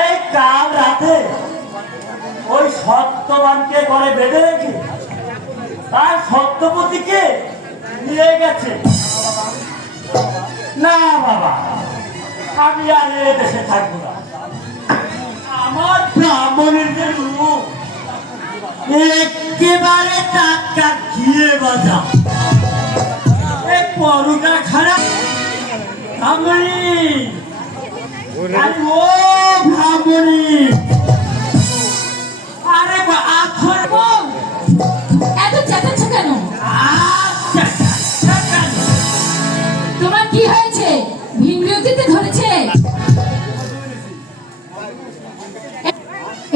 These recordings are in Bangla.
এই কাল রাতে ওই সত্যবানকে ঘরে বেঁধে রেখে তার সত্যপতিকে নিয়ে গেছে। না বাবা, আমি আর এ দেশে থাকবো না। আমার ব্রাহ্মণের যে রূপ একেবারে টাটকা ঘিয়ে বাজা, এই পরোটা খারাপ। ব্রাহ্মণী, ও ব্রাহ্মণী, আরে আথর বল, এত চেঁচাচ্ছ কেন? তোমার কি হয়েছে? ভিনবিরতিতে ধরেছে?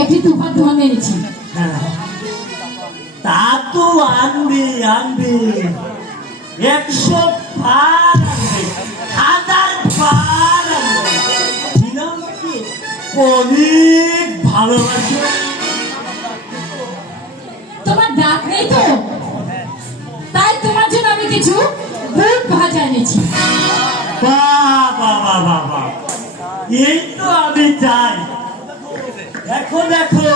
একটি তুফান ধোয়া মেরেছি। তা তো আনবি আনবি, 100 বার আনবি, 1000 বার আনবি। বিনমকে অনেক ভালোবাসি। তোমার ডাক নেই তো, তাই তোমার জন্য আমি কিছু বুট ভাজা এনেছি। বাবা বাবা বাবা, এই তো আমি চাই। দেখো দেখো